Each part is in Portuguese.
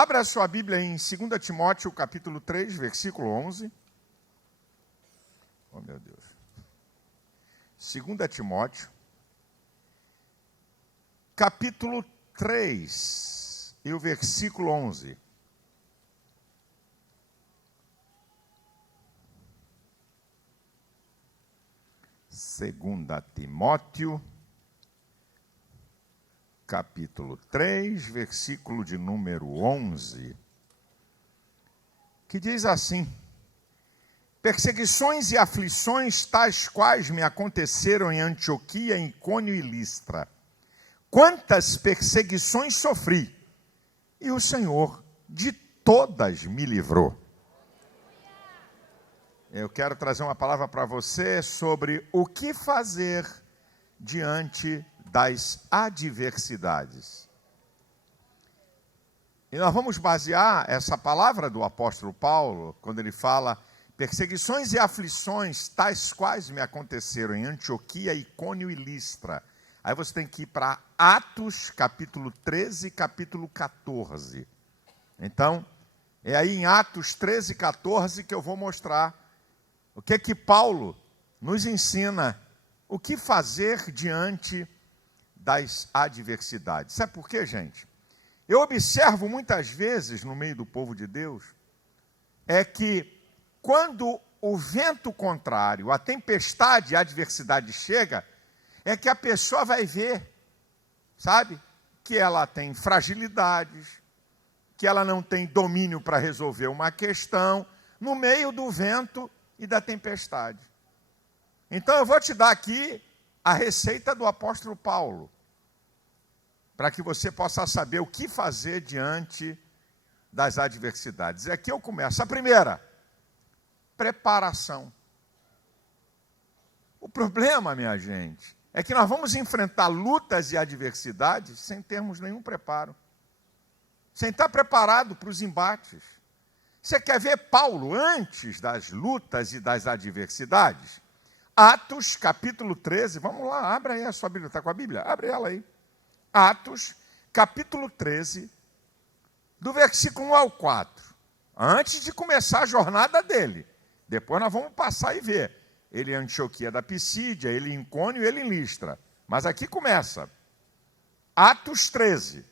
Abra a sua Bíblia em 2 Timóteo, capítulo 3, versículo 11. Oh, meu Deus. 2 Timóteo, capítulo 3, e o versículo 11. Segunda Timóteo, capítulo 3, versículo de número 11, que diz assim: perseguições e aflições tais quais me aconteceram em Antioquia, em Icônio e Listra. Quantas perseguições sofri, e o Senhor de todas me livrou. Eu quero trazer uma palavra para você sobre o que fazer diante das adversidades. E nós vamos basear essa palavra do apóstolo Paulo, quando ele fala: perseguições e aflições, tais quais me aconteceram em Antioquia, Icônio e Listra. Aí você tem que ir para Atos, capítulo 13, capítulo 14. Então, é aí em Atos 13, 14 que eu vou mostrar o que Paulo nos ensina, o que fazer diante das adversidades. Sabe por quê, gente? Eu observo muitas vezes no meio do povo de Deus, é que quando o vento contrário, a tempestade, a adversidade chega, é que a pessoa vai ver, sabe, que ela tem fragilidades, que ela não tem domínio para resolver uma questão, no meio do vento e da tempestade. Então eu vou te dar aqui a receita do apóstolo Paulo, para que você possa saber o que fazer diante das adversidades. E aqui eu começo. A primeira, preparação. O problema, minha gente, é que nós vamos enfrentar lutas e adversidades sem termos nenhum preparo, sem estar preparado para os embates. Você quer ver Paulo antes das lutas e das adversidades? Atos, capítulo 13, vamos lá, abre aí a sua Bíblia, está com a Bíblia? Abre ela aí. Atos, capítulo 13, do versículo 1 ao 4. Antes de começar a jornada dele. Depois nós vamos passar e ver. Ele em Antioquia da Pisídia, ele em Icônio e ele em Listra. Mas aqui começa. Atos 13.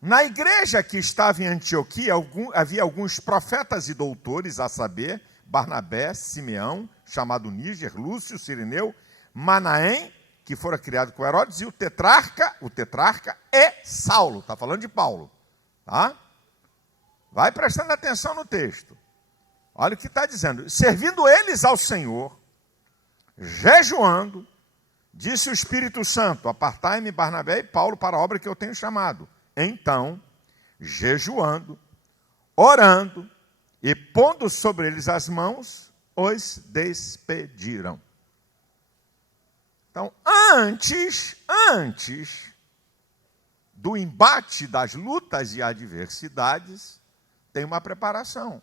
Na igreja que estava em Antioquia, havia alguns profetas e doutores, a saber, Barnabé, Simeão, chamado Níger, Lúcio, Cirineu, Manaém, que fora criado com Herodes, e o tetrarca é Saulo. Está falando de Paulo. Tá? Vai prestando atenção no texto. Olha o que está dizendo. Servindo eles ao Senhor, jejuando, disse o Espírito Santo: apartai-me Barnabé e Paulo para a obra que eu tenho chamado. Então, jejuando, orando e pondo sobre eles as mãos, os despediram. Então, antes do embate das lutas e adversidades, tem uma preparação.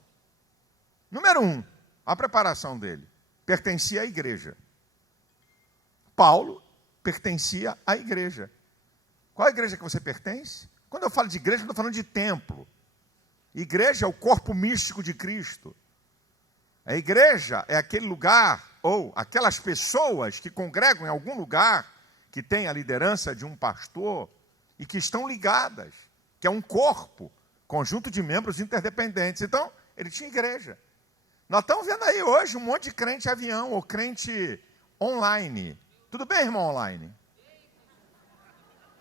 Número 1, a preparação dele. Pertencia à igreja. Paulo pertencia à igreja. Qual a igreja que você pertence? Quando eu falo de igreja, eu estou falando de templo. Igreja é o corpo místico de Cristo. A igreja é aquele lugar, ou aquelas pessoas que congregam em algum lugar, que tem a liderança de um pastor, e que estão ligadas, que é um corpo, conjunto de membros interdependentes. Então, ele tinha igreja. Nós estamos vendo aí hoje um monte de crente avião, ou crente online. Tudo bem, irmão online?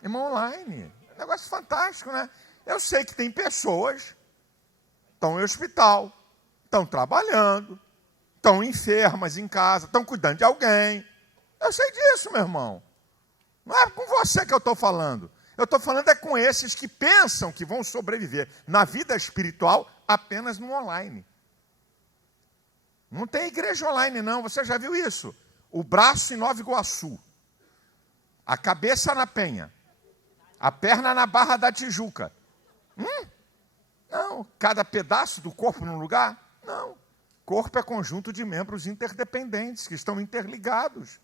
Irmão online. Negócio fantástico, né? Eu sei que tem pessoas que estão em hospital, estão trabalhando, estão enfermas em casa, estão cuidando de alguém. Eu sei disso, meu irmão. Não é com você que eu estou falando. Eu estou falando é com esses que pensam que vão sobreviver na vida espiritual apenas no online. Não tem igreja online, não. Você já viu isso? O braço em Nova Iguaçu, a cabeça na Penha, a perna na Barra da Tijuca. Não. Cada pedaço do corpo num lugar? Não. Corpo é conjunto de membros interdependentes, que estão interligados.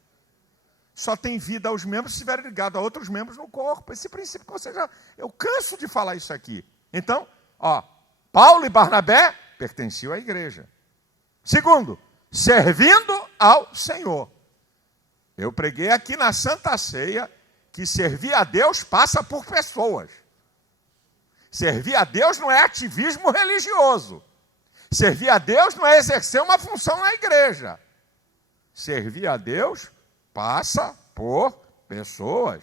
só tem vida aos membros se estiverem ligados a outros membros no corpo. Esse princípio que você já... Eu canso de falar isso aqui. Então, Paulo e Barnabé pertenciam à igreja. Segundo, servindo ao Senhor. Eu preguei aqui na Santa Ceia que servir a Deus passa por pessoas. Servir a Deus não é ativismo religioso. Servir a Deus não é exercer uma função na igreja. Servir a Deus passa por pessoas.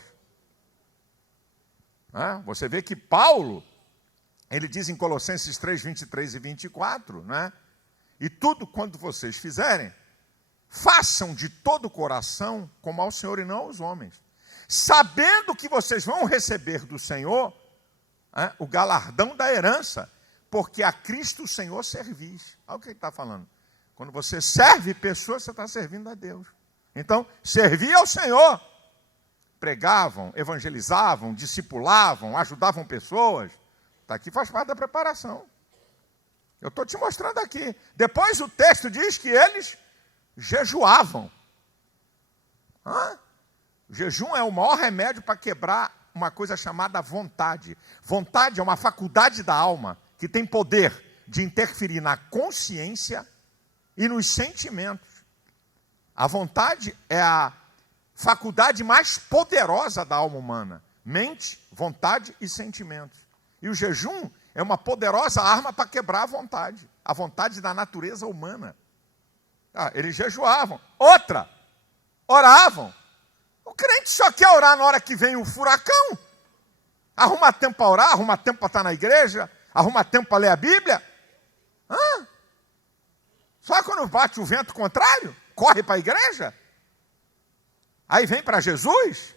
Você vê que Paulo, ele diz em Colossenses 3, 23 e 24, e tudo quanto vocês fizerem, façam de todo o coração como ao Senhor e não aos homens, sabendo que vocês vão receber do Senhor o galardão da herança, porque a Cristo o Senhor servis. Olha o que ele está falando. Quando você serve pessoas, você está servindo a Deus. Então, servir ao Senhor. Pregavam, evangelizavam, discipulavam, ajudavam pessoas. Está aqui, faz parte da preparação. Eu estou te mostrando aqui. Depois o texto diz que eles jejuavam. O jejum é o maior remédio para quebrar uma coisa chamada vontade. Vontade é uma faculdade da alma que tem poder de interferir na consciência e nos sentimentos. A vontade é a faculdade mais poderosa da alma humana. Mente, vontade e sentimentos. E o jejum é uma poderosa arma para quebrar a vontade da natureza humana. Eles jejuavam. Outra, oravam. O crente só quer orar na hora que vem o furacão. Arruma tempo para orar, arruma tempo para estar na igreja, arruma tempo para ler a Bíblia. Só quando bate o vento contrário, corre para a igreja. Aí vem para Jesus.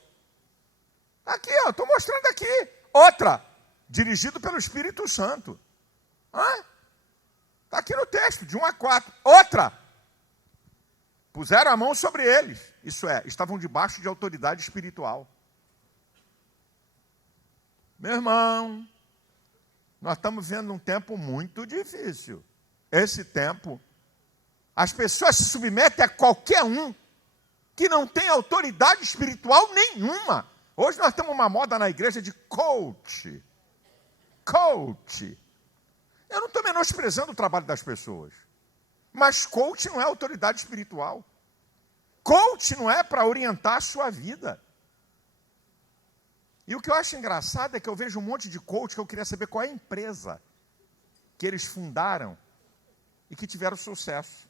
Aqui, estou mostrando aqui. Outra, dirigido pelo Espírito Santo. Está aqui no texto, de 1 a 4. Outra, puseram a mão sobre eles. Isso é, estavam debaixo de autoridade espiritual. Meu irmão, nós estamos vendo um tempo muito difícil. Esse tempo, as pessoas se submetem a qualquer um que não tem autoridade espiritual nenhuma. Hoje nós temos uma moda na igreja de coach. Coach. Eu não estou menosprezando o trabalho das pessoas. Mas coach não é autoridade espiritual. Coach não é para orientar a sua vida. E o que eu acho engraçado é que eu vejo um monte de coach que eu queria saber qual é a empresa que eles fundaram e que tiveram sucesso.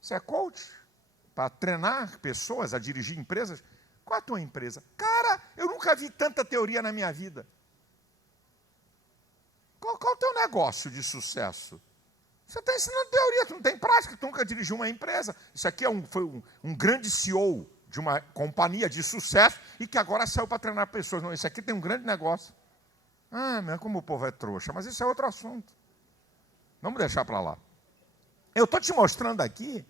Você é coach? Para treinar pessoas a dirigir empresas? Qual é a tua empresa? Cara, eu nunca vi tanta teoria na minha vida. Qual é o teu negócio de sucesso? Você está ensinando teoria, tu não tem prática, tu nunca dirigiu uma empresa. Isso aqui foi um grande CEO de uma companhia de sucesso e que agora saiu para treinar pessoas. Não, isso aqui tem um grande negócio. Como o povo é trouxa, mas isso é outro assunto. Vamos deixar para lá. Eu estou te mostrando aqui,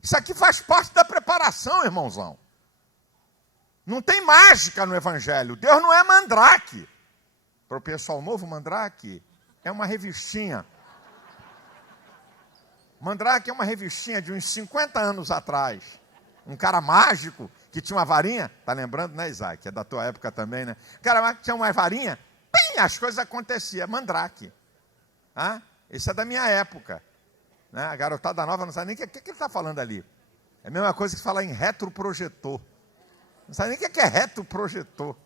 isso aqui faz parte da preparação, irmãozão. Não tem mágica no Evangelho. Deus não é mandrake. Para o pessoal novo, mandrake é uma revistinha. Mandrake é uma revistinha de uns 50 anos atrás. Um cara mágico que tinha uma varinha. Está lembrando, né, Isaac? É da tua época também, né? O cara mágico tinha uma varinha, as coisas aconteciam. Mandrake. Isso é da minha época. Né? A garotada nova não sabe nem o que ele está falando ali. É a mesma coisa que falar em retroprojetor. Não sabe nem o que é retroprojetor.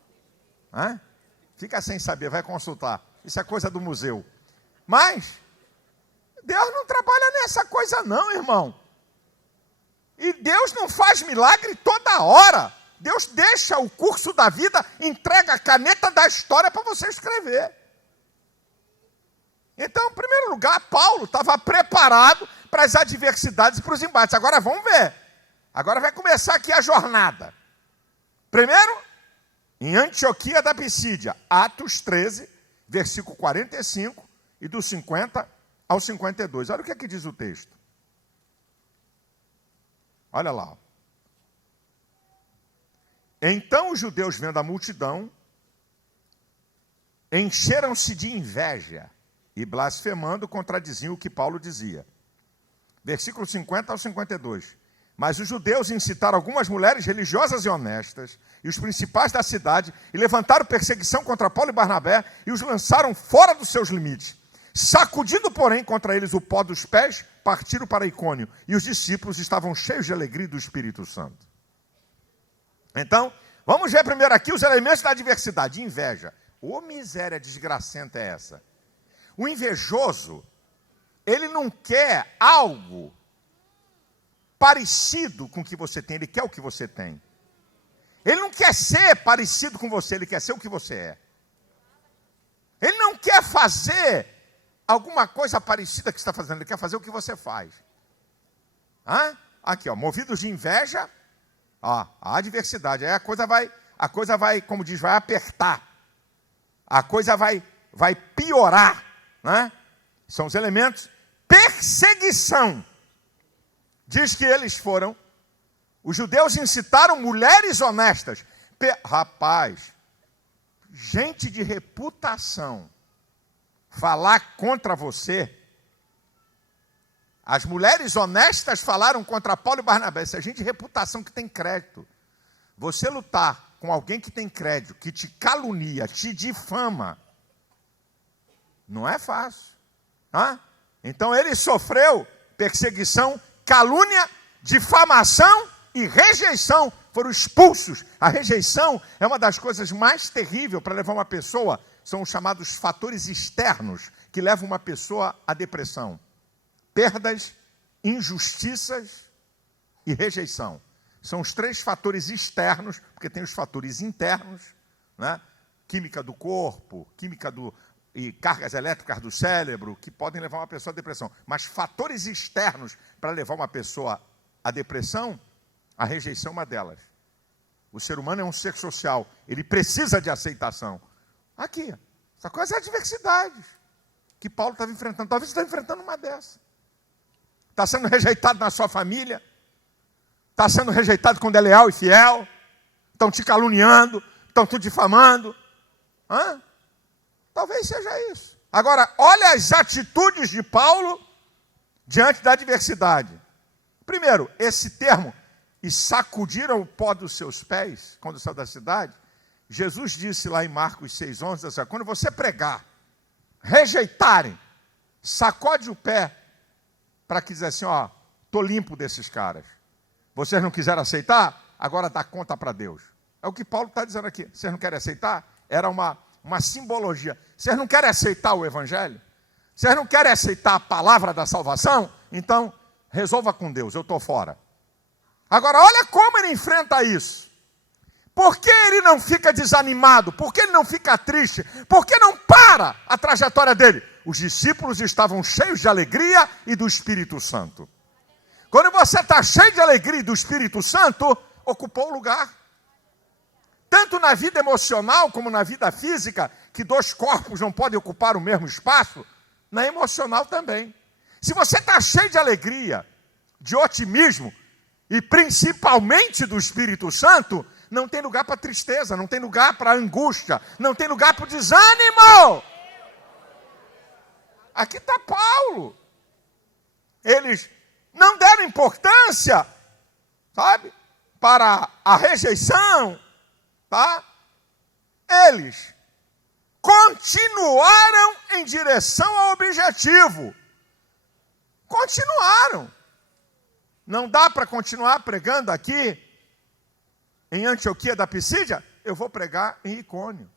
Fica sem saber, vai consultar. Isso é coisa do museu. Mas Deus não trabalha nessa coisa não, irmão. E Deus não faz milagre toda hora. Deus deixa o curso da vida, entrega a caneta da história para você escrever. Então, em primeiro lugar, Paulo estava preparado para as adversidades e para os embates. Agora vamos ver. Agora vai começar aqui a jornada. Primeiro, em Antioquia da Pisídia, Atos 13, versículo 45 e do 50 ao 52. Olha o que é que diz o texto. Olha lá. Então os judeus, vendo a multidão, encheram-se de inveja e, blasfemando, contradiziam o que Paulo dizia. Versículo 50 ao 52. Mas os judeus incitaram algumas mulheres religiosas e honestas e os principais da cidade e levantaram perseguição contra Paulo e Barnabé e os lançaram fora dos seus limites. Sacudindo, porém, contra eles o pó dos pés, partiram para Icônio. E os discípulos estavam cheios de alegria do Espírito Santo. Então, vamos ver primeiro aqui os elementos da adversidade. Inveja. Ô miséria desgracenta é essa? O invejoso, ele não quer algo parecido com o que você tem, ele quer o que você tem. Ele não quer ser parecido com você, ele quer ser o que você é. Ele não quer fazer alguma coisa parecida que você está fazendo, ele quer fazer o que você faz. Aqui, ó, movidos de inveja, ó, a adversidade. Aí a coisa vai, como diz, vai apertar. A coisa vai piorar, né? São os elementos. Perseguição. Diz que eles foram, os judeus incitaram mulheres honestas. Rapaz, gente de reputação, falar contra você. As mulheres honestas falaram contra Paulo e Barnabé. Essa gente de reputação que tem crédito. Você lutar com alguém que tem crédito, que te calunia, te difama, não é fácil. Então ele sofreu perseguição, calúnia, difamação e rejeição. Foram expulsos. A rejeição é uma das coisas mais terríveis para levar uma pessoa. São os chamados fatores externos que levam uma pessoa à depressão. Perdas, injustiças e rejeição. São os 3 fatores externos, porque tem os fatores internos, né? Química do corpo, e cargas elétricas do cérebro, que podem levar uma pessoa à depressão. Mas fatores externos para levar uma pessoa à depressão, a rejeição é uma delas. O ser humano é um ser social, ele precisa de aceitação. Aqui, essa coisa é adversidades que Paulo estava enfrentando. Talvez você esteja enfrentando uma dessas. Está sendo rejeitado na sua família, está sendo rejeitado quando é leal e fiel, estão te caluniando, estão te difamando. Talvez seja isso. Agora, olha as atitudes de Paulo diante da adversidade. Primeiro, esse termo, e sacudiram o pó dos seus pés, quando saiu da cidade. Jesus disse lá em Marcos 6,11, assim, quando você pregar, rejeitarem, sacode o pé, para que dizer assim, ó, estou limpo desses caras. Vocês não quiseram aceitar? Agora dá conta para Deus. É o que Paulo está dizendo aqui. Vocês não querem aceitar? Era uma simbologia. Vocês não querem aceitar o Evangelho? Vocês não querem aceitar a palavra da salvação? Então, resolva com Deus, eu estou fora. Agora, olha como ele enfrenta isso. Por que ele não fica desanimado? Por que ele não fica triste? Por que não para a trajetória dele? Os discípulos estavam cheios de alegria e do Espírito Santo. Quando você está cheio de alegria e do Espírito Santo, ocupou o lugar. Tanto na vida emocional como na vida física, que 2 corpos não podem ocupar o mesmo espaço, na emocional também. Se você está cheio de alegria, de otimismo, e principalmente do Espírito Santo, não tem lugar para tristeza, não tem lugar para angústia, não tem lugar para desânimo. Aqui está Paulo. Eles não deram importância, sabe, para a rejeição, tá? Eles continuaram em direção ao objetivo. Continuaram. Não dá para continuar pregando aqui em Antioquia da Pisídia? Eu vou pregar em Icônio.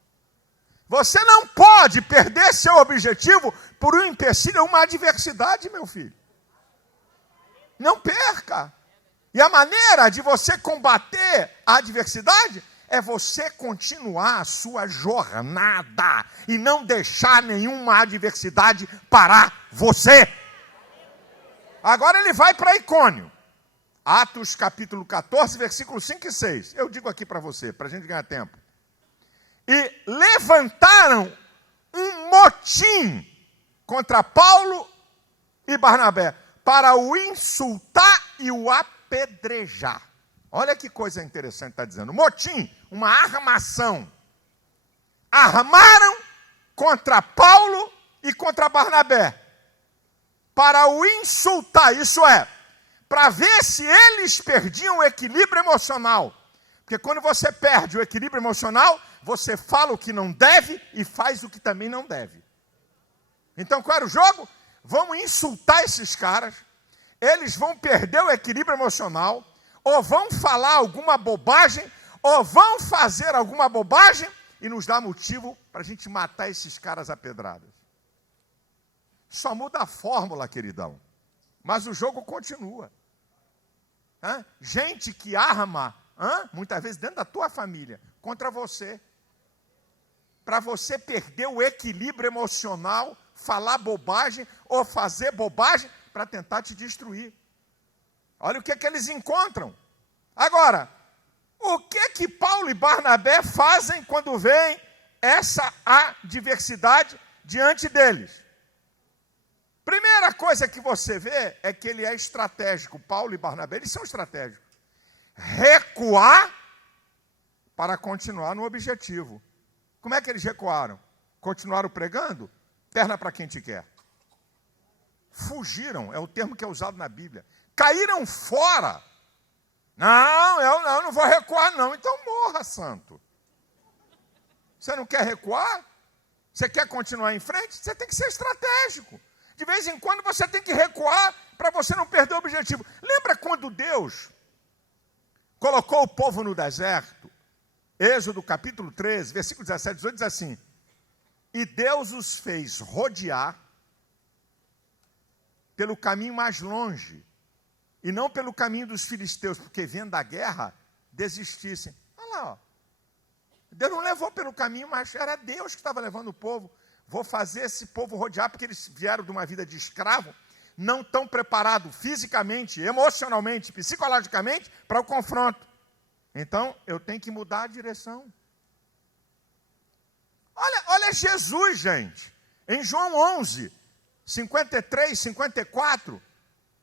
Você não pode perder seu objetivo por um empecilho, uma adversidade, meu filho. Não perca. E a maneira de você combater a adversidade é você continuar a sua jornada e não deixar nenhuma adversidade parar você. Agora ele vai para Icônio. Atos capítulo 14, versículos 5 e 6. Eu digo aqui para você, para a gente ganhar tempo. E levantaram um motim contra Paulo e Barnabé para o insultar e o apedrejar. Olha que coisa interessante está dizendo. Motim, uma armação. Armaram contra Paulo e contra Barnabé para o insultar, isso é, para ver se eles perdiam o equilíbrio emocional. Porque quando você perde o equilíbrio emocional, você fala o que não deve e faz o que também não deve. Então, qual era o jogo? Vamos insultar esses caras, eles vão perder o equilíbrio emocional, ou vão falar alguma bobagem, ou vão fazer alguma bobagem e nos dá motivo para a gente matar esses caras a pedradas. Só muda a fórmula, queridão. Mas o jogo continua. Gente que arma, muitas vezes dentro da tua família, contra você. Para você perder o equilíbrio emocional, falar bobagem ou fazer bobagem para tentar te destruir. Olha o que eles encontram. Agora, o que Paulo e Barnabé fazem quando vem essa adversidade diante deles? Primeira coisa que você vê é que ele é estratégico. Paulo e Barnabé, eles são estratégicos. Recuar para continuar no objetivo. Como é que eles recuaram? Continuaram pregando? Perna para quem te quer. Fugiram, é o termo que é usado na Bíblia. Caíram fora. Não, eu não vou recuar não. Então morra, santo. Você não quer recuar? Você quer continuar em frente? Você tem que ser estratégico. De vez em quando você tem que recuar para você não perder o objetivo. Lembra quando Deus colocou o povo no deserto? Êxodo capítulo 13, versículo 17, 18, diz assim: e Deus os fez rodear pelo caminho mais longe, e não pelo caminho dos filisteus, porque vendo a guerra, desistissem. Olha lá, ó. Deus não levou pelo caminho, mas era Deus que estava levando o povo. Vou fazer esse povo rodear, porque eles vieram de uma vida de escravo, não estão preparados fisicamente, emocionalmente, psicologicamente, para o confronto. Então, eu tenho que mudar a direção. Olha Jesus, gente. Em João 11, 53, 54,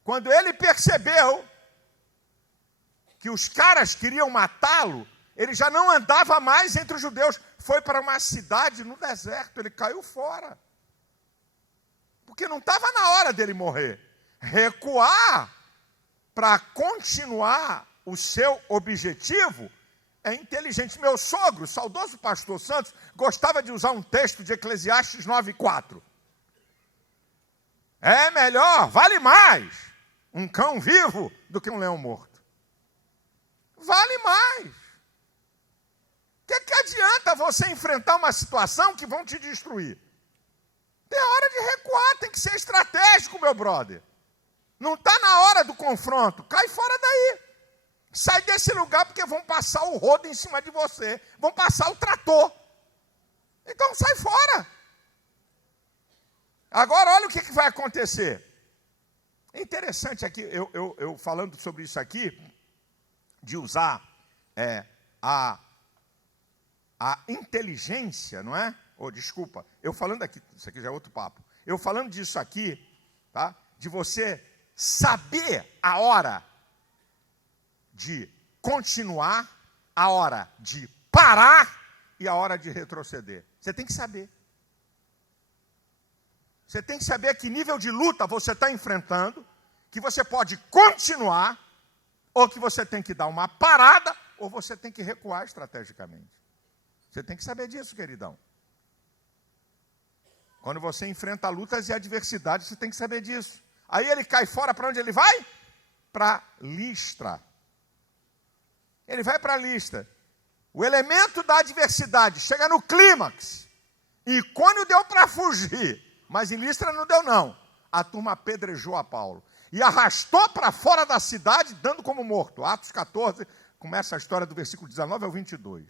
quando ele percebeu que os caras queriam matá-lo, ele já não andava mais entre os judeus. Foi para uma cidade no deserto, ele caiu fora. Porque não estava na hora dele morrer. Recuar para continuar o seu objetivo é inteligente. Meu sogro, saudoso pastor Santos, gostava de usar um texto de Eclesiastes 9:4. É melhor, vale mais um cão vivo do que um leão morto. Vale mais. O que adianta você enfrentar uma situação que vão te destruir? Tem hora de recuar, tem que ser estratégico, meu brother. Não está na hora do confronto, cai fora daí. Sai desse lugar porque vão passar o rodo em cima de você, vão passar o trator. Então sai fora. Agora olha o que vai acontecer. É interessante aqui, eu falando sobre isso aqui, de usar a inteligência, não é? Desculpa, eu falando aqui, isso aqui já é outro papo. Eu falando disso aqui, tá? De você saber a hora de continuar, a hora de parar e a hora de retroceder. Você tem que saber. Você tem que saber que nível de luta você está enfrentando, que você pode continuar, ou que você tem que dar uma parada, ou você tem que recuar estrategicamente. Você tem que saber disso, queridão. Quando você enfrenta lutas e adversidades, você tem que saber disso. Aí ele cai fora, para onde ele vai? Para Listra. Ele vai para Listra. O elemento da adversidade chega no clímax. Icônio deu para fugir, mas em Listra não deu não. A turma apedrejou a Paulo. E arrastou para fora da cidade, dando como morto. Atos 14, começa a história do versículo 19 ao 22.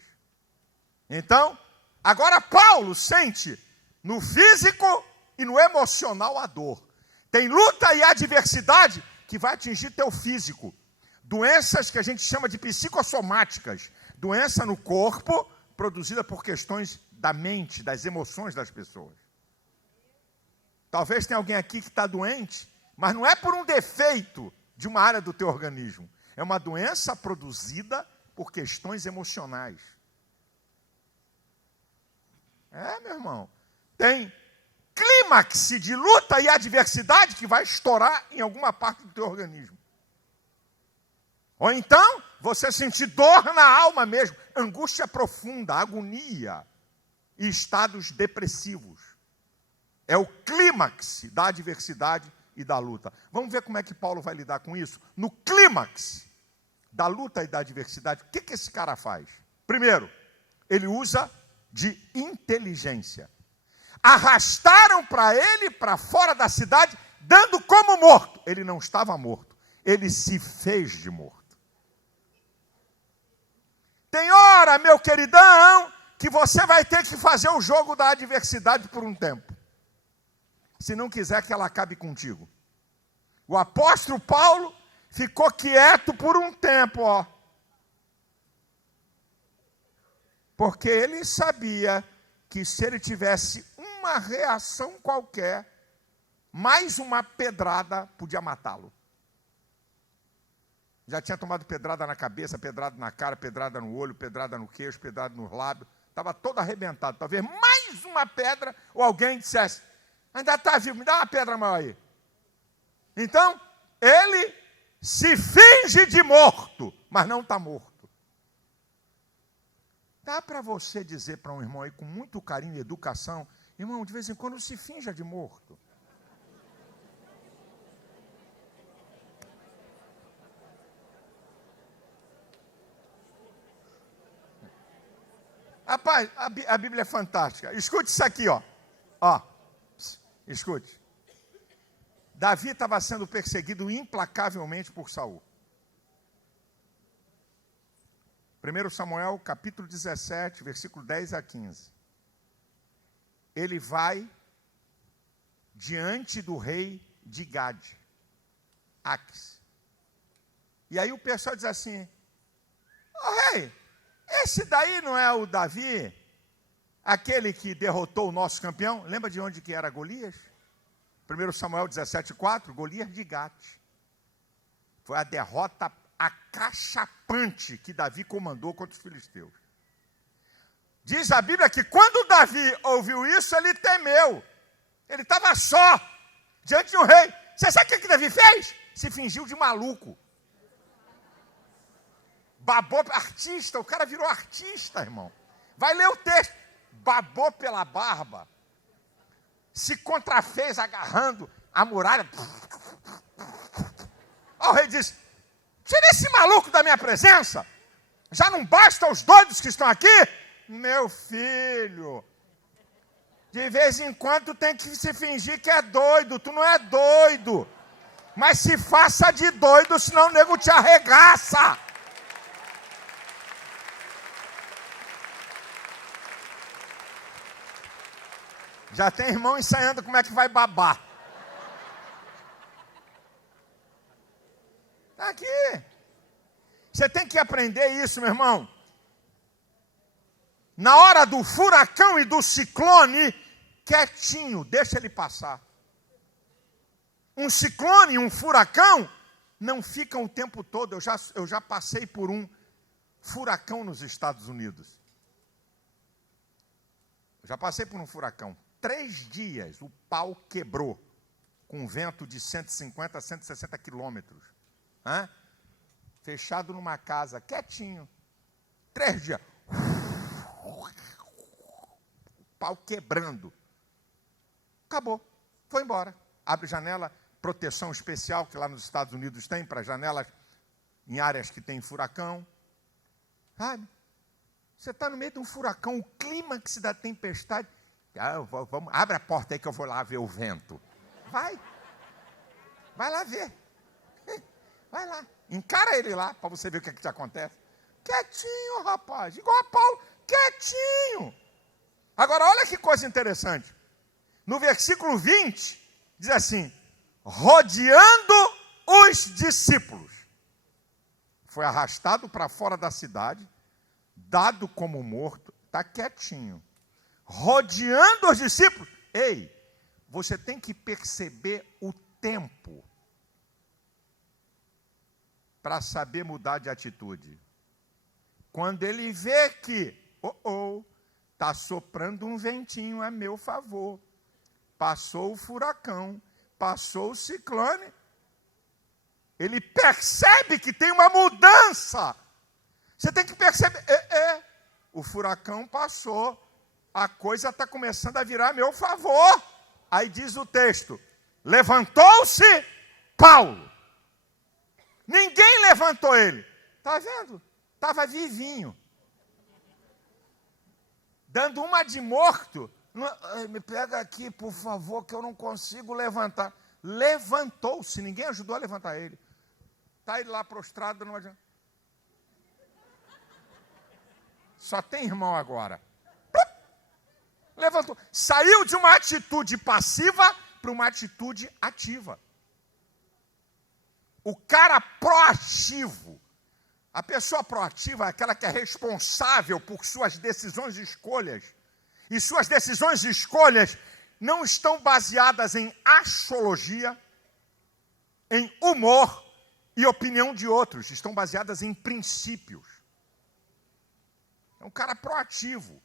Então, agora Paulo sente no físico e no emocional a dor. Tem luta e adversidade que vai atingir teu físico. Doenças que a gente chama de psicossomáticas. Doença no corpo, produzida por questões da mente, das emoções das pessoas. Talvez tenha alguém aqui que está doente, mas não é por um defeito de uma área do teu organismo. É uma doença produzida por questões emocionais. Meu irmão. Tem clímax de luta e adversidade que vai estourar em alguma parte do teu organismo. Ou então, você sentir dor na alma mesmo, angústia profunda, agonia e estados depressivos. É o clímax da adversidade e da luta. Vamos ver como é que Paulo vai lidar com isso? No clímax da luta e da adversidade, o que esse cara faz? Primeiro, ele usa de inteligência. Arrastaram para ele para fora da cidade, dando como morto. Ele não estava morto, ele se fez de morto. Tem hora, meu queridão, que você vai ter que fazer o jogo da adversidade por um tempo, se não quiser que ela acabe contigo. O apóstolo Paulo ficou quieto por um tempo, porque ele sabia que se ele tivesse uma reação qualquer, mais uma pedrada podia matá-lo. Já tinha tomado pedrada na cabeça, pedrada na cara, pedrada no olho, pedrada no queixo, pedrada nos lábios. Estava todo arrebentado. Talvez mais uma pedra, ou alguém dissesse, ainda está vivo, me dá uma pedra maior aí. Então, ele se finge de morto, mas não está morto. Dá para você dizer para um irmão aí, com muito carinho e educação, irmão, de vez em quando se finja de morto. Rapaz, a Bíblia é fantástica. Escute isso aqui, ó. Escute. Davi estava sendo perseguido implacavelmente por Saul. 1 Samuel, capítulo 17, versículo 10 a 15. Ele vai diante do rei de Gade, Aques. E aí o pessoal diz assim, rei, esse daí não é o Davi, aquele que derrotou o nosso campeão? Lembra de onde que era Golias? 1 Samuel 17,4, Golias de Gate. Foi a derrota acachapante que Davi comandou contra os filisteus. Diz a Bíblia que quando Davi ouviu isso, ele temeu. Ele estava só, diante de um rei. Você sabe o que Davi fez? Se fingiu de maluco. Babou, artista, o cara virou artista, irmão. Vai ler o texto. Babou pela barba. Se contrafez agarrando a muralha. O rei disse, tira esse maluco da minha presença. Já não basta os doidos que estão aqui? Meu filho, de vez em quando tu tem que se fingir que é doido. Tu não é doido. Mas se faça de doido, senão o nego te arregaça. Já tem irmão ensaiando como é que vai babar. Está aqui. Você tem que aprender isso, meu irmão. Na hora do furacão e do ciclone, quietinho, deixa ele passar. Um ciclone, um furacão, não ficam o tempo todo. Eu já passei por um furacão nos Estados Unidos. Eu já passei por um furacão. 3 dias o pau quebrou, com um vento de 150 a 160 quilômetros. Fechado numa casa, quietinho. 3 dias. O pau quebrando. Acabou. Foi embora. Abre janela, proteção especial que lá nos Estados Unidos tem para janelas em áreas que tem furacão. Sabe? Você está no meio de um furacão, o clímax da tempestade. Abre a porta aí que eu vou lá ver o vento. Vai lá ver. Vai lá. Encara ele lá para você ver o que te acontece. Quietinho, rapaz. Igual a Paulo. Quietinho. Agora, olha que coisa interessante. No versículo 20, diz assim, rodeando os discípulos. Foi arrastado para fora da cidade, dado como morto, está quietinho. Rodeando os discípulos. Ei, você tem que perceber o tempo para saber mudar de atitude. Quando ele vê que, está soprando um ventinho a meu favor, passou o furacão, passou o ciclone, Ele percebe que tem uma mudança. Você tem que perceber. O furacão passou. A coisa está começando a virar a meu favor. Aí diz o texto: levantou-se Paulo. Ninguém levantou ele. Está vendo? Estava vivinho. Dando uma de morto. Me pega aqui, por favor, que eu não consigo levantar. Levantou-se, ninguém ajudou a levantar ele. Está ele lá prostrado, não adianta. Só tem irmão agora. Levantou. Saiu de uma atitude passiva para uma atitude ativa. O cara proativo. A pessoa proativa é aquela que é responsável por suas decisões e escolhas. E suas decisões e escolhas não estão baseadas em axiologia, em humor e opinião de outros. Estão baseadas em princípios. É um cara proativo,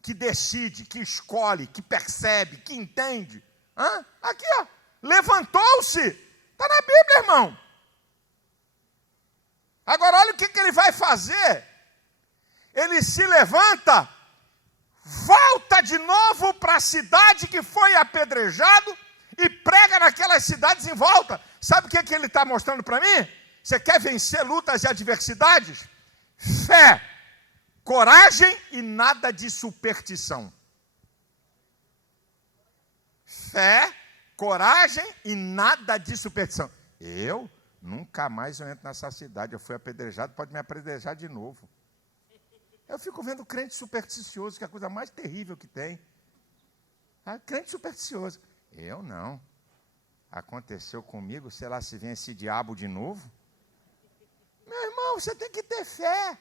que decide, que escolhe, que percebe, que entende. Aqui, ó, levantou-se. Está na Bíblia, irmão. Agora, olha o que ele vai fazer. Ele se levanta, volta de novo para a cidade que foi apedrejado e prega naquelas cidades em volta. Sabe o que ele está mostrando para mim? Você quer vencer lutas e adversidades? Fé, coragem e nada de superstição. Fé, coragem e nada de superstição. Nunca mais eu entro nessa cidade. Eu fui apedrejado, pode me apedrejar de novo. Eu fico vendo crente supersticioso, que é a coisa mais terrível que tem. Crente supersticioso. Eu não. Aconteceu comigo, sei lá se vem esse diabo de novo. Meu irmão, você tem que ter fé.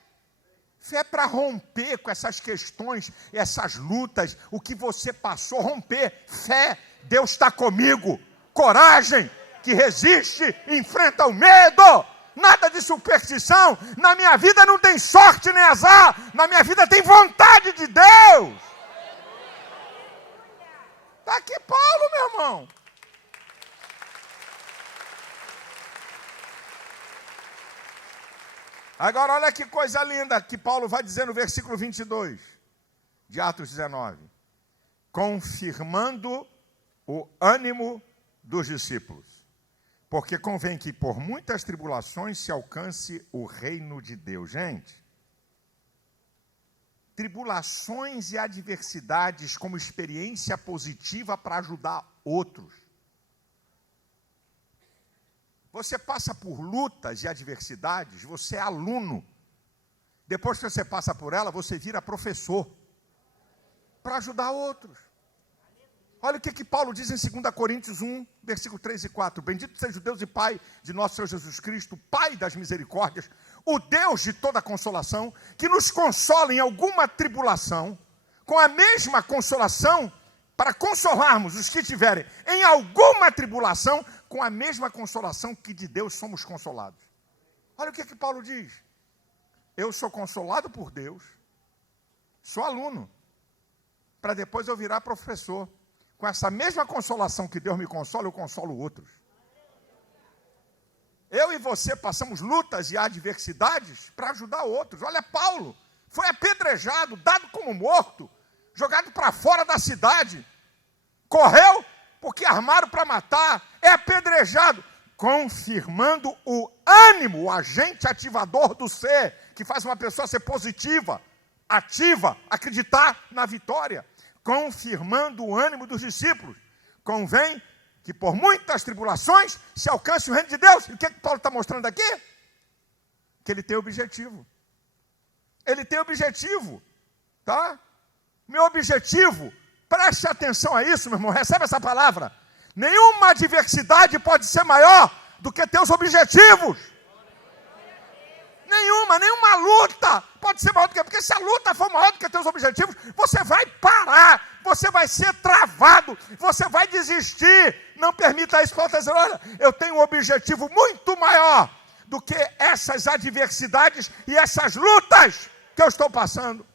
Fé para romper com essas questões, essas lutas, o que você passou, romper. Fé, Deus está comigo. Coragem, que resiste, enfrenta o medo. Nada de superstição. Na minha vida não tem sorte nem azar. Na minha vida tem vontade de Deus. Está aqui Paulo, meu irmão. Agora olha que coisa linda que Paulo vai dizer no versículo 22 de Atos 19. Confirmando o ânimo dos discípulos. Porque convém que por muitas tribulações se alcance o reino de Deus. Gente, tribulações e adversidades como experiência positiva para ajudar outros. Você passa por lutas e adversidades, você é aluno. Depois que você passa por ela, você vira professor para ajudar outros. Olha o que Paulo diz em 2 Coríntios 1, versículo 3 e 4. Bendito seja o Deus e Pai de nosso Senhor Jesus Cristo, Pai das misericórdias, o Deus de toda consolação, que nos consola em alguma tribulação, com a mesma consolação, para consolarmos os que tiverem em alguma tribulação, com a mesma consolação que de Deus somos consolados. Olha o que Paulo diz. Eu sou consolado por Deus, sou aluno, para depois eu virar professor. Com essa mesma consolação que Deus me consola, eu consolo outros. Eu e você passamos lutas e adversidades para ajudar outros. Olha, Paulo foi apedrejado, dado como morto, jogado para fora da cidade. Correu porque armaram para matar, é apedrejado, confirmando o ânimo, o agente ativador do ser, que faz uma pessoa ser positiva, ativa, acreditar na vitória. Confirmando o ânimo dos discípulos. Convém que por muitas tribulações se alcance o reino de Deus. E o que Paulo está mostrando aqui? Que ele tem objetivo. Ele tem objetivo, tá? Meu objetivo, preste atenção a isso, meu irmão, recebe essa palavra. Nenhuma adversidade pode ser maior do que teus objetivos. Nenhuma luta pode ser maior do que... Porque se a luta for maior do que teus objetivos, você vai parar, você vai ser travado, você vai desistir. Não permita isso. Paulo está dizendo, olha, eu tenho um objetivo muito maior do que essas adversidades e essas lutas que eu estou passando.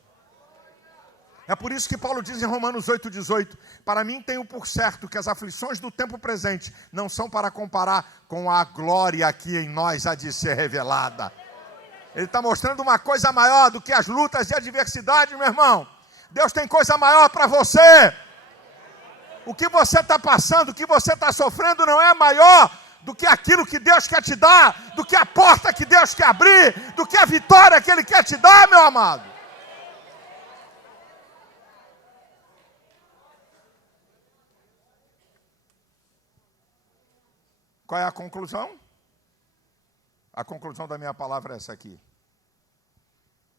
É por isso que Paulo diz em Romanos 8,18, para mim tenho por certo que as aflições do tempo presente não são para comparar com a glória que em nós há de ser revelada. Ele está mostrando uma coisa maior do que as lutas e adversidades, meu irmão. Deus tem coisa maior para você. O que você está passando, o que você está sofrendo não é maior do que aquilo que Deus quer te dar, do que a porta que Deus quer abrir, do que a vitória que Ele quer te dar, meu amado. Qual é a conclusão? A conclusão da minha palavra é essa aqui.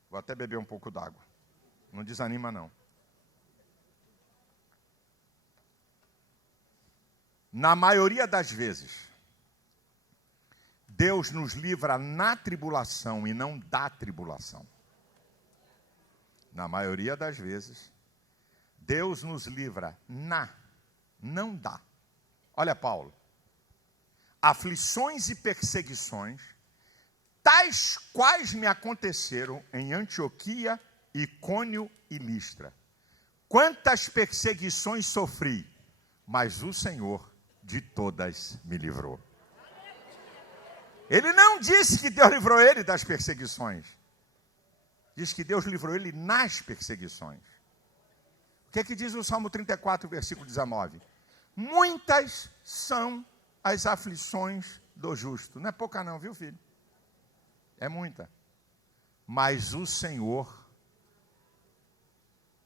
Vou até beber um pouco d'água. Não desanima, não. Na maioria das vezes, Deus nos livra na tribulação e não da tribulação. Na maioria das vezes, Deus nos livra não da. Olha Paulo. Aflições e perseguições, tais quais me aconteceram em Antioquia, Icônio e Listra. Quantas perseguições sofri, mas o Senhor de todas me livrou. Ele não disse que Deus livrou ele das perseguições. Diz que Deus livrou ele nas perseguições. O que é que diz o Salmo 34, versículo 19? Muitas são as aflições do justo. Não é pouca não, viu, filho? É muita. Mas o Senhor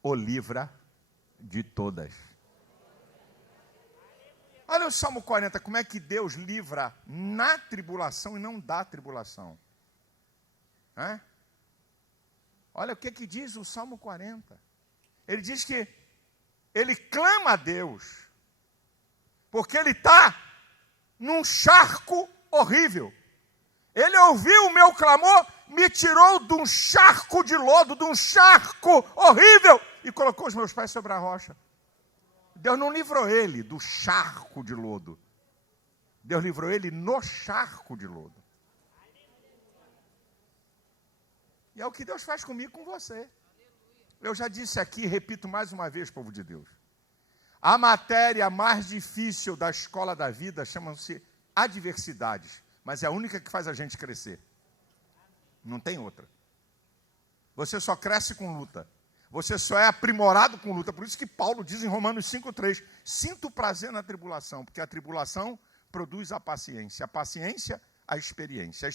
o livra de todas. Olha o Salmo 40, como é que Deus livra na tribulação e não da tribulação. Olha o que diz o Salmo 40. Ele diz que ele clama a Deus, porque ele está num charco horrível. Ele ouviu o meu clamor, me tirou de um charco de lodo, de um charco horrível, e colocou os meus pés sobre a rocha. Deus não livrou ele do charco de lodo. Deus livrou ele no charco de lodo. E é o que Deus faz comigo e com você. Eu já disse aqui e repito mais uma vez, povo de Deus. A matéria mais difícil da escola da vida chama-se adversidades, mas é a única que faz a gente crescer. Não tem outra. Você só cresce com luta. Você só é aprimorado com luta. Por isso que Paulo diz em Romanos 5,3, sinto prazer na tribulação, porque a tribulação produz a paciência, a experiência,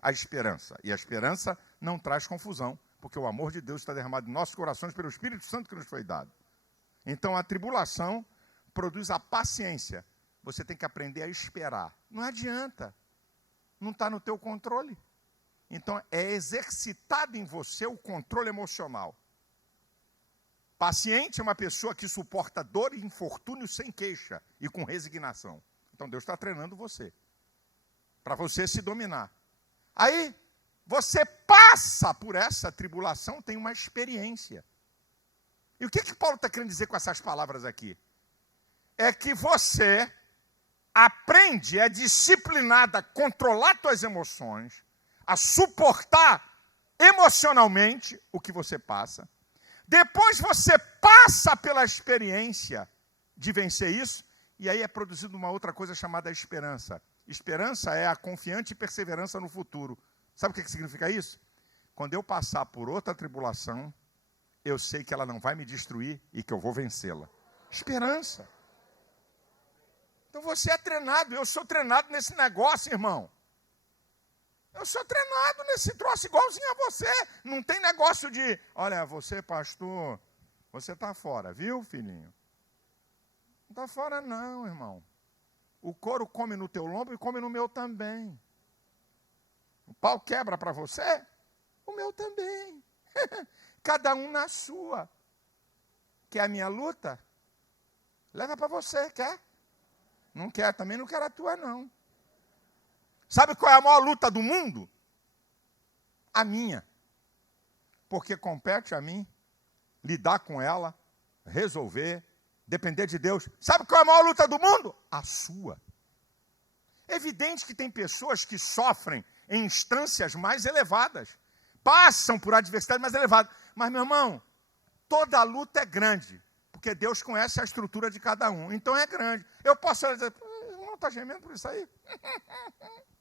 a esperança. E a esperança não traz confusão, porque o amor de Deus está derramado em nossos corações pelo Espírito Santo que nos foi dado. Então a tribulação produz a paciência. Você tem que aprender a esperar. Não adianta. Não está no teu controle. Então é exercitado em você o controle emocional. Paciente é uma pessoa que suporta dor e infortúnio sem queixa e com resignação. Então Deus está treinando você, para você se dominar. Aí, você passa por essa tribulação, tem uma experiência. E o que Paulo está querendo dizer com essas palavras aqui? É que você aprende, é disciplinado a controlar suas emoções, a suportar emocionalmente o que você passa. Depois você passa pela experiência de vencer isso, e aí é produzido uma outra coisa chamada esperança. Esperança é a confiante perseverança no futuro. Sabe o que significa isso? Quando eu passar por outra tribulação, eu sei que ela não vai me destruir e que eu vou vencê-la. Esperança. Então você é treinado, eu sou treinado nesse negócio, irmão. Eu sou treinado nesse troço igualzinho a você. Não tem negócio de, olha, você, pastor, você está fora, viu, filhinho? Não está fora não, irmão. O couro come no teu lombo e come no meu também. O pau quebra para você, o meu também. Cada um na sua. Quer a minha luta? Leva para você, quer? Não quer, também não quero a tua, não. Sabe qual é a maior luta do mundo? A minha. Porque compete a mim lidar com ela, resolver, depender de Deus. Sabe qual é a maior luta do mundo? A sua. É evidente que tem pessoas que sofrem em instâncias mais elevadas, passam por adversidades mais elevadas. Mas, meu irmão, toda luta é grande, porque Deus conhece a estrutura de cada um, então é grande. Eu posso dizer, não está gemendo por isso aí?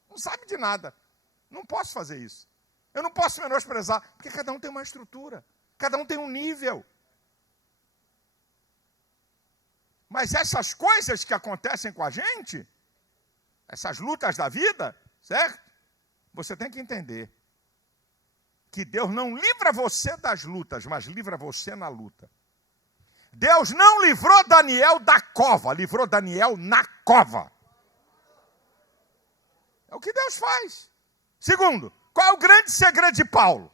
Não sabe de nada. Não posso fazer isso. Eu não posso menosprezar, porque cada um tem uma estrutura, cada um tem um nível. Mas essas coisas que acontecem com a gente, essas lutas da vida, certo? Você tem que entender que Deus não livra você das lutas, mas livra você na luta. Deus não livrou Daniel da cova, livrou Daniel na cova. É o que Deus faz. Segundo, qual é o grande segredo de Paulo?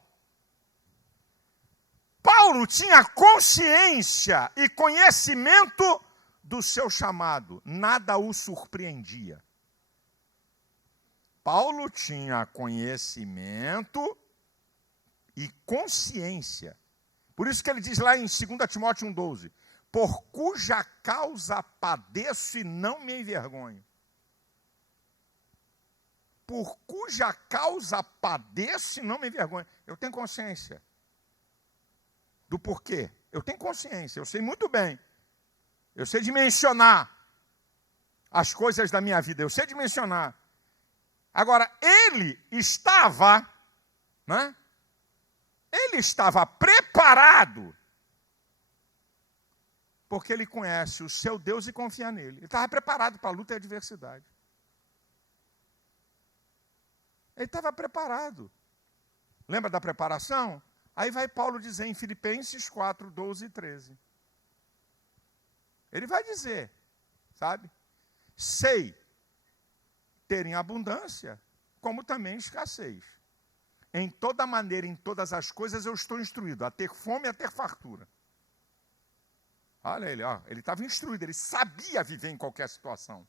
Paulo tinha consciência e conhecimento do seu chamado. Nada o surpreendia. Paulo tinha conhecimento e consciência. Por isso que ele diz lá em 2 Timóteo 1,12, por cuja causa padeço e não me envergonho. Por cuja causa padeço e não me envergonho. Eu tenho consciência do porquê. Eu tenho consciência, eu sei muito bem. Eu sei dimensionar as coisas da minha vida, eu sei dimensionar. Agora, ele estava, né? Ele estava preparado, porque ele conhece o seu Deus e confia nele. Ele estava preparado para a luta e a adversidade. Ele estava preparado. Lembra da preparação? Aí vai Paulo dizer em Filipenses 4, 12 e 13. Ele vai dizer, sabe? Sei ter em abundância, como também escassez. Em toda maneira, em todas as coisas, eu estou instruído a ter fome e a ter fartura. Olha ele, ó, ele estava instruído, ele sabia viver em qualquer situação.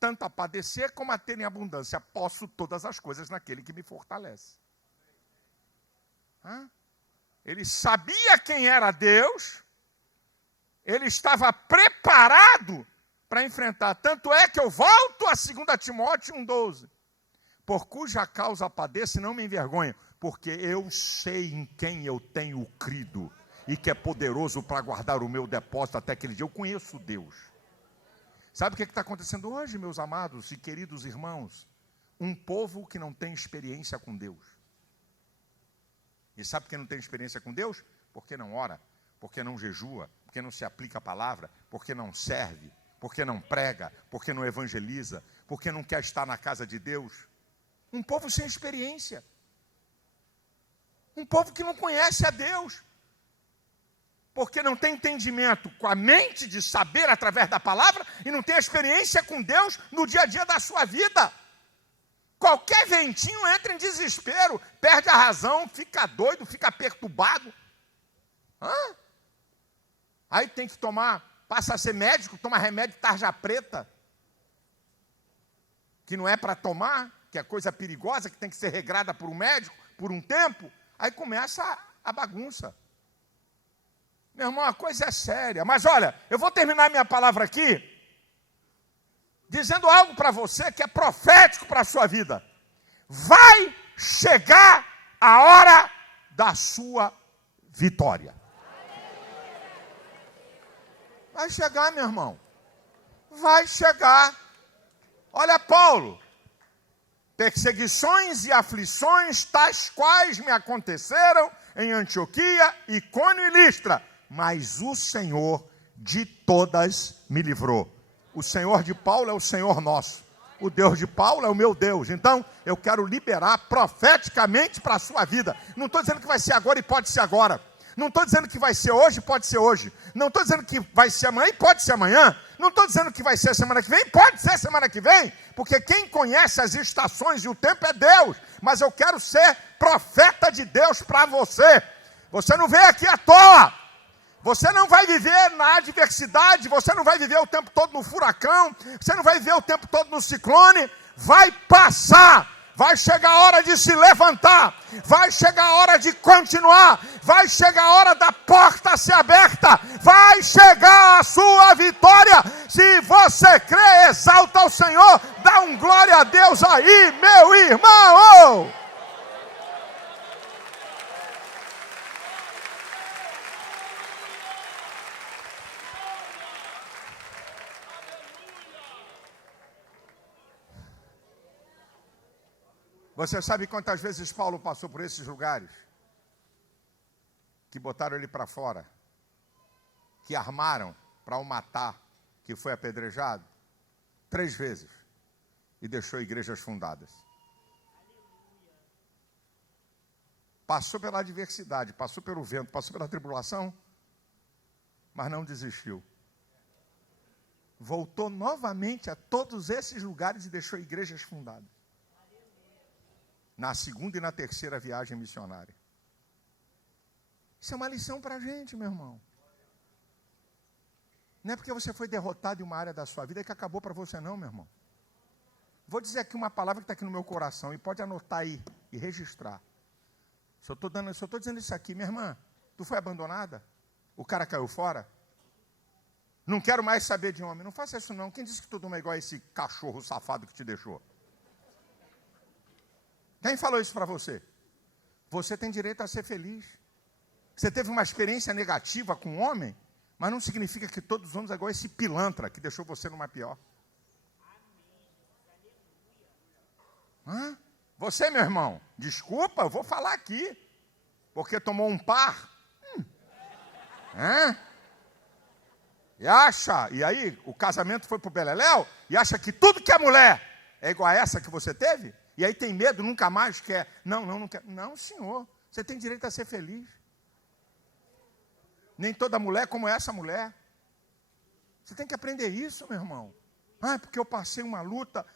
Tanto a padecer como a ter em abundância. Posso todas as coisas naquele que me fortalece. Ele sabia quem era Deus, ele estava preparado para enfrentar. Tanto é que eu volto a 2 Timóteo 1,12. Por cuja causa padeço e não me envergonho, porque eu sei em quem eu tenho crido, e que é poderoso para guardar o meu depósito até aquele dia. Eu conheço Deus. Sabe o que está acontecendo hoje, meus amados e queridos irmãos? Um povo que não tem experiência com Deus. E sabe por que não tem experiência com Deus? Porque não ora, porque não jejua, porque não se aplica a palavra, porque não serve, porque não prega, porque não evangeliza, porque não quer estar na casa de Deus. Um povo sem experiência. Um povo que não conhece a Deus. Porque não tem entendimento com a mente de saber através da palavra e não tem experiência com Deus no dia a dia da sua vida. Qualquer ventinho entra em desespero, perde a razão, fica doido, fica perturbado. Aí tem que tomar, passa a ser médico, toma remédio tarja preta, que não é para tomar, que é coisa perigosa, que tem que ser regrada por um médico, por um tempo. Aí começa a bagunça. Meu irmão, a coisa é séria. Mas olha, eu vou terminar minha palavra aqui dizendo algo para você que é profético para a sua vida. Vai chegar a hora da sua vitória. Vai chegar, meu irmão. Vai chegar. Olha, Paulo. Perseguições e aflições tais quais me aconteceram em Antioquia, Icônio e Listra. Mas o Senhor de todas me livrou. O Senhor de Paulo é o Senhor nosso. O Deus de Paulo é o meu Deus. Então, eu quero liberar profeticamente para a sua vida. Não estou dizendo que vai ser agora e pode ser agora. Não estou dizendo que vai ser hoje e pode ser hoje. Não estou dizendo que vai ser amanhã e pode ser amanhã. Não estou dizendo que vai ser semana que vem, pode ser semana que vem. Porque quem conhece as estações e o tempo é Deus. Mas eu quero ser profeta de Deus para você. Você não veio aqui à toa. Você não vai viver na adversidade, você não vai viver o tempo todo no furacão, você não vai viver o tempo todo no ciclone. Vai passar, vai chegar a hora de se levantar, vai chegar a hora de continuar, vai chegar a hora da porta ser aberta, vai chegar a sua vitória. Se você crê, exalta ao Senhor, dá um glória a Deus aí, meu irmão. Você sabe quantas vezes Paulo passou por esses lugares? Que botaram ele para fora, que armaram para o matar, que foi apedrejado 3 vezes e deixou igrejas fundadas. Passou pela adversidade, passou pelo vento, passou pela tribulação, mas não desistiu. Voltou novamente a todos esses lugares e deixou igrejas fundadas. Na segunda e na terceira viagem missionária. Isso é uma lição para a gente, meu irmão. Não é porque você foi derrotado em uma área da sua vida que acabou para você não, meu irmão. Vou dizer aqui uma palavra que está aqui no meu coração e pode anotar aí e registrar. Se eu estou dizendo isso aqui, minha irmã, tu foi abandonada? O cara caiu fora? Não quero mais saber de homem. Não faça isso não. Quem disse que todo mundo é igual a esse cachorro safado que te deixou? Quem falou isso para você? Você tem direito a ser feliz. Você teve uma experiência negativa com um homem, mas não significa que todos os homens é igual a esse pilantra que deixou você numa pior. Hã? Você, meu irmão, desculpa, eu vou falar aqui, porque tomou um par. E aí o casamento foi pro beleléu, e acha que tudo que é mulher é igual a essa que você teve? E aí tem medo, nunca mais quer. Não quer. Não, senhor, você tem direito a ser feliz. Nem toda mulher como essa mulher. Você tem que aprender isso, meu irmão. Porque eu passei uma luta.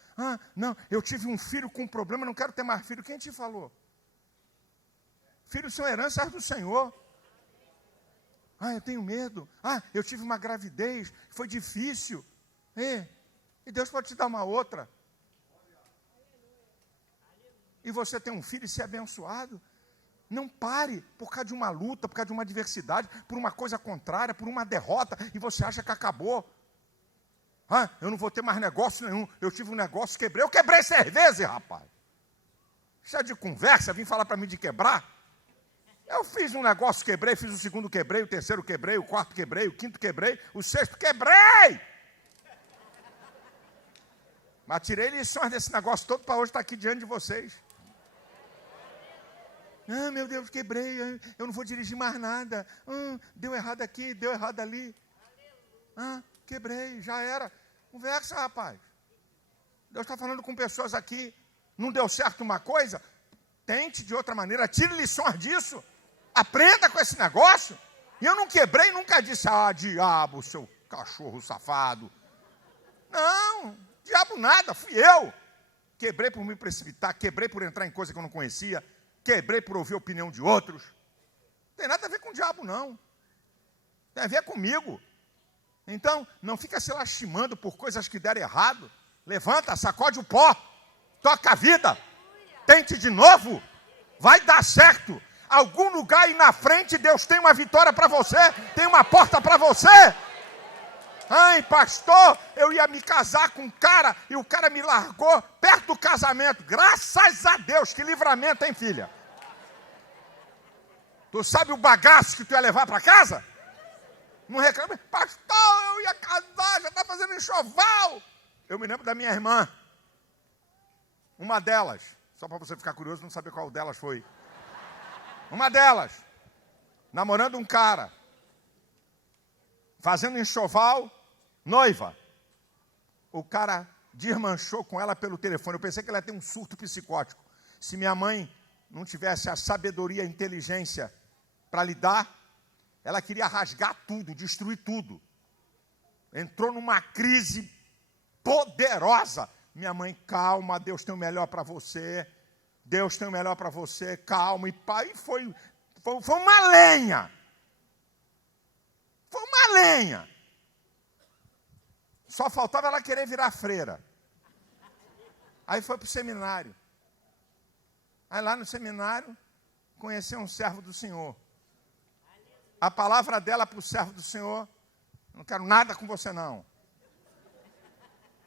Não, eu tive um filho com um problema, não quero ter mais filho. Quem te falou? Filhos são heranças do Senhor. Eu tenho medo. Eu tive uma gravidez, foi difícil. E Deus pode te dar uma outra. E você tem um filho e ser abençoado. Não pare por causa de uma luta, por causa de uma adversidade, por uma coisa contrária, por uma derrota, e você acha que acabou. Eu não vou ter mais negócio nenhum. Eu tive um negócio, quebrei. Eu quebrei 6 vezes, rapaz. Isso é de conversa, vim falar para mim de quebrar. Eu fiz um negócio, quebrei, fiz o segundo, quebrei, o terceiro, quebrei, o quarto, quebrei, o quinto, quebrei, o sexto, quebrei. Mas tirei lições desse negócio todo para hoje estar aqui diante de vocês. Meu Deus, quebrei, eu não vou dirigir mais nada. Deu errado aqui, deu errado ali. Quebrei, já era. Conversa, rapaz. Deus está falando com pessoas aqui. Não deu certo uma coisa? Tente de outra maneira, tire lições disso. Aprenda com esse negócio. E eu não quebrei, nunca disse, diabo, seu cachorro safado. Não, diabo nada, fui eu. Quebrei por me precipitar, quebrei por entrar em coisa que eu não conhecia, quebrei por ouvir a opinião de outros. Não tem nada a ver com o diabo, não. Tem a ver comigo. Então, não fica se lastimando por coisas que deram errado. Levanta, sacode o pó, toca a vida, tente de novo, vai dar certo. Algum lugar aí na frente, Deus tem uma vitória para você, tem uma porta para você. Pastor, eu ia me casar com um cara e o cara me largou perto do casamento. Graças a Deus, que livramento, hein, filha? Tu sabe o bagaço que tu ia levar para casa? Não reclama. Pastor, eu ia casar, já está fazendo enxoval. Eu me lembro da minha irmã. Uma delas, só para você ficar curioso, não saber qual delas foi. Uma delas, namorando um cara, fazendo enxoval, noiva. O cara desmanchou com ela pelo telefone. Eu pensei que ela ia ter um surto psicótico. Se minha mãe não tivesse a sabedoria e a inteligência para lidar, ela queria rasgar tudo, destruir tudo. Entrou numa crise poderosa. Minha mãe, calma, Deus tem o melhor para você. Deus tem o melhor para você, calma. E pai, foi uma lenha. Foi uma lenha. Só faltava ela querer virar freira. Aí foi para o seminário. Aí lá no seminário, conheceu um servo do Senhor. A palavra dela para o servo do Senhor: não quero nada com você não.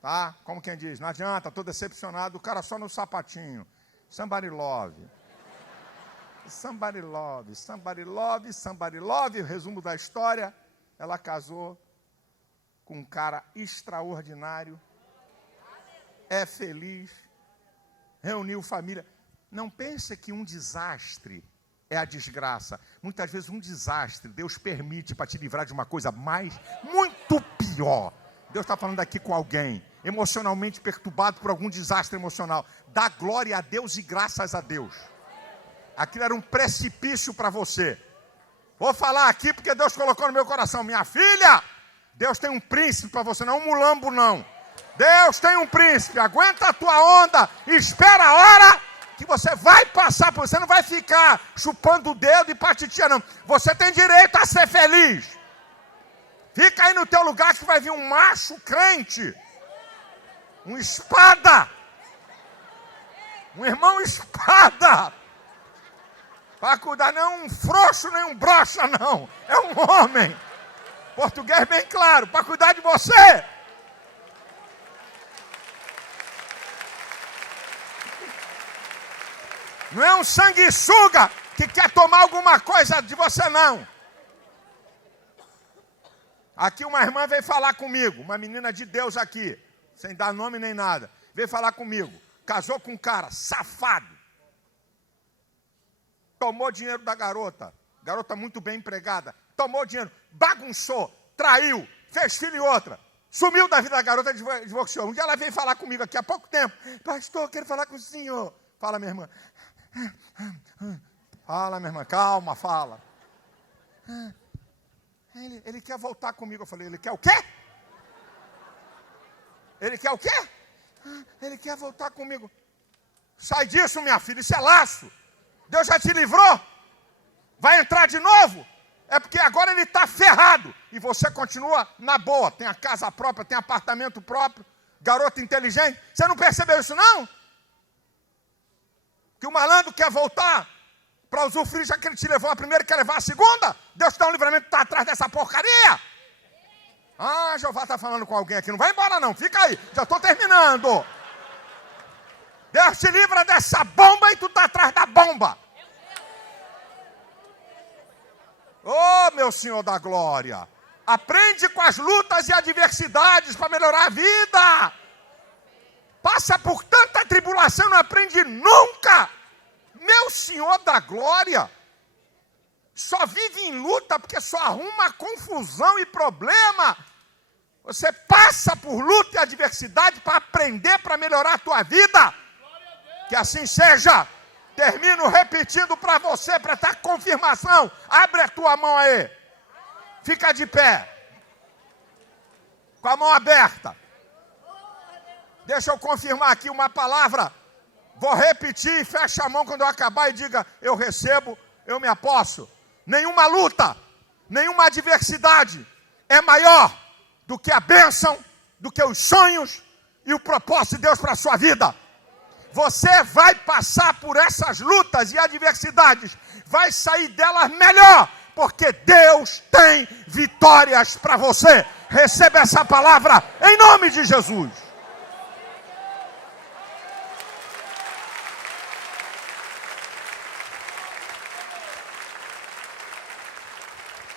Tá? Como quem diz, não adianta, estou decepcionado, o cara só no sapatinho. Somebody love. Somebody love, somebody love, somebody love. O resumo da história: ela casou com um cara extraordinário, é feliz, reuniu família. Não pense que um desastre é a desgraça. Muitas vezes um desastre Deus permite para te livrar de uma coisa muito pior. Deus está falando aqui com alguém emocionalmente perturbado por algum desastre emocional. Dá glória a Deus e graças a Deus. Aquilo era um precipício para você. Vou falar aqui porque Deus colocou no meu coração. Minha filha, Deus tem um príncipe para você, não um mulambo não. Deus tem um príncipe, aguenta a tua onda, espera a hora que você vai passar por. Você não vai ficar chupando o dedo e patitia não. Você tem direito a ser feliz. Fica aí no teu lugar que vai vir um macho crente. Um espada. Um irmão espada. Para cuidar, não é um frouxo, nem um broxa, não. É um homem. Português bem claro, para cuidar de você. Não é um sanguessuga que quer tomar alguma coisa de você, não. Aqui uma irmã veio falar comigo, uma menina de Deus aqui, sem dar nome nem nada. Veio falar comigo, casou com um cara safado. Tomou dinheiro da garota muito bem empregada, tomou dinheiro, bagunçou, traiu, fez filho e outra, sumiu da vida da garota, divorciou. Um dia ela veio falar comigo aqui há pouco tempo, pastor, eu quero falar com o senhor. Fala, minha irmã. Fala, minha irmã, calma, fala. Ele quer voltar comigo. Eu falei, ele quer o quê? Ele quer o quê? Ele quer voltar comigo. Sai disso, minha filha, isso é laço. Deus já te livrou? Vai entrar de novo? É porque agora ele está ferrado. E você continua na boa. Tem a casa própria, tem apartamento próprio. Garota inteligente. Você não percebeu isso não? Que o malandro quer voltar para usufruir, já que ele te levou a primeira e quer levar a segunda? Deus te dá um livramento, está atrás dessa porcaria. Ah, Jeová está falando com alguém aqui. Não vai embora não, fica aí. Já estou terminando. Deus te livra dessa bomba e tu está atrás da bomba. Oh, meu Senhor da glória. Aprende com as lutas e adversidades para melhorar a vida. Passa por tanta tribulação e não aprende nunca. Meu Senhor da glória. Só vive em luta porque só arruma confusão e problema. Você passa por luta e adversidade para aprender, para melhorar a tua vida. Que assim seja. Termino repetindo para você, para dar confirmação. Abre a tua mão aí. Fica de pé. Com a mão aberta. Deixa eu confirmar aqui uma palavra. Vou repetir, fecha a mão quando eu acabar e diga, eu recebo, eu me aposto. Nenhuma luta, nenhuma adversidade é maior do que a bênção, do que os sonhos e o propósito de Deus para a sua vida. Você vai passar por essas lutas e adversidades, vai sair delas melhor, porque Deus tem vitórias para você. Receba essa palavra em nome de Jesus.